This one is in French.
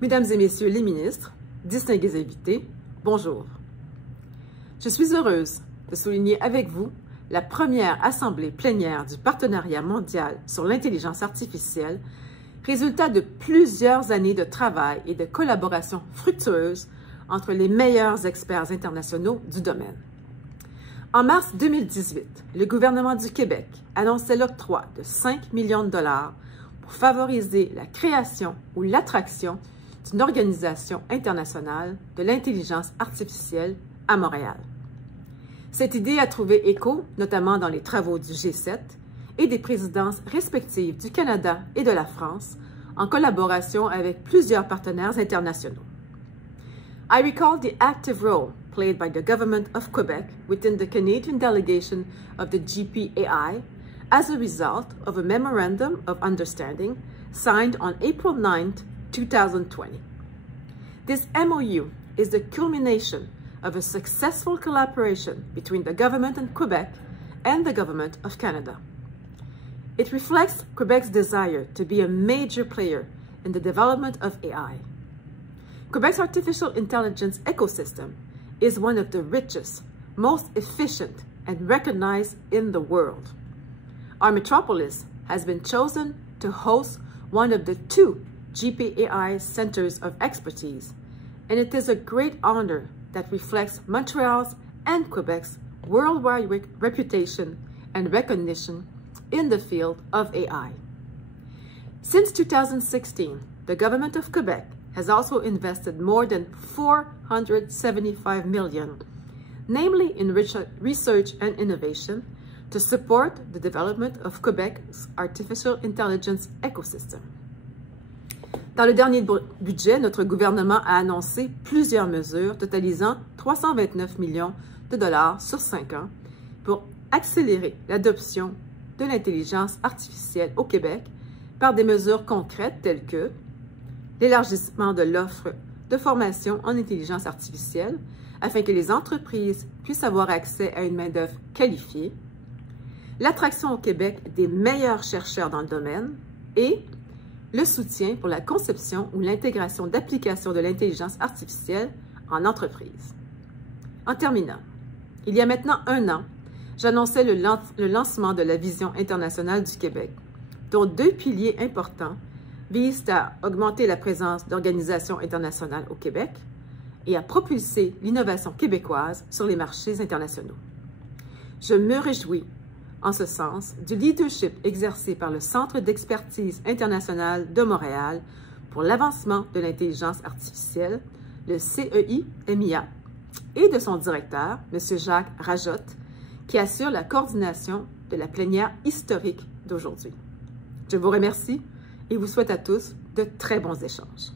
Mesdames et Messieurs les ministres, distingués invités, bonjour. Je suis heureuse de souligner avec vous la première assemblée plénière du Partenariat mondial sur l'intelligence artificielle, résultat de plusieurs années de travail et de collaboration fructueuse entre les meilleurs experts internationaux du domaine. En mars 2018, le gouvernement du Québec annonçait l'octroi de 5 millions de dollars pour favoriser la création ou l'attraction d'une organisation internationale de l'intelligence artificielle à Montréal. Cette idée a trouvé écho notamment dans les travaux du G7 et des présidences respectives du Canada et de la France en collaboration avec plusieurs partenaires internationaux. I recall the active role played by the Government of Quebec within the Canadian delegation of the GPAI as a result of a Memorandum of Understanding signed on April 9, 2020. This MOU is the culmination of a successful collaboration between the government of Quebec and the government of Canada. It reflects Quebec's desire to be a major player in the development of AI. Quebec's artificial intelligence ecosystem is one of the richest, most efficient, and recognized in the world. Our metropolis has been chosen to host one of the 2 GPAI Centers of Expertise, and it is a great honor that reflects Montreal's and Quebec's worldwide reputation and recognition in the field of AI. Since 2016, the Government of Quebec has also invested more than $475 million, namely in research and innovation, to support the development of Quebec's artificial intelligence ecosystem. Dans le dernier budget, notre gouvernement a annoncé plusieurs mesures totalisant 329 millions de dollars sur 5 ans pour accélérer l'adoption de l'intelligence artificielle au Québec par des mesures concrètes telles que l'élargissement de l'offre de formation en intelligence artificielle afin que les entreprises puissent avoir accès à une main-d'œuvre qualifiée, l'attraction au Québec des meilleurs chercheurs dans le domaine et le soutien pour la conception ou l'intégration d'applications de l'intelligence artificielle en entreprise. En terminant, il y a maintenant 1 an, j'annonçais le lancement de la Vision internationale du Québec, dont 2 piliers importants visent à augmenter la présence d'organisations internationales au Québec et à propulser l'innovation québécoise sur les marchés internationaux. Je me réjouis, en ce sens, du leadership exercé par le Centre d'expertise internationale de Montréal pour l'avancement de l'intelligence artificielle, le CEI-MIA, et de son directeur, M. Jacques Rajotte, qui assure la coordination de la plénière historique d'aujourd'hui. Je vous remercie et vous souhaite à tous de très bons échanges.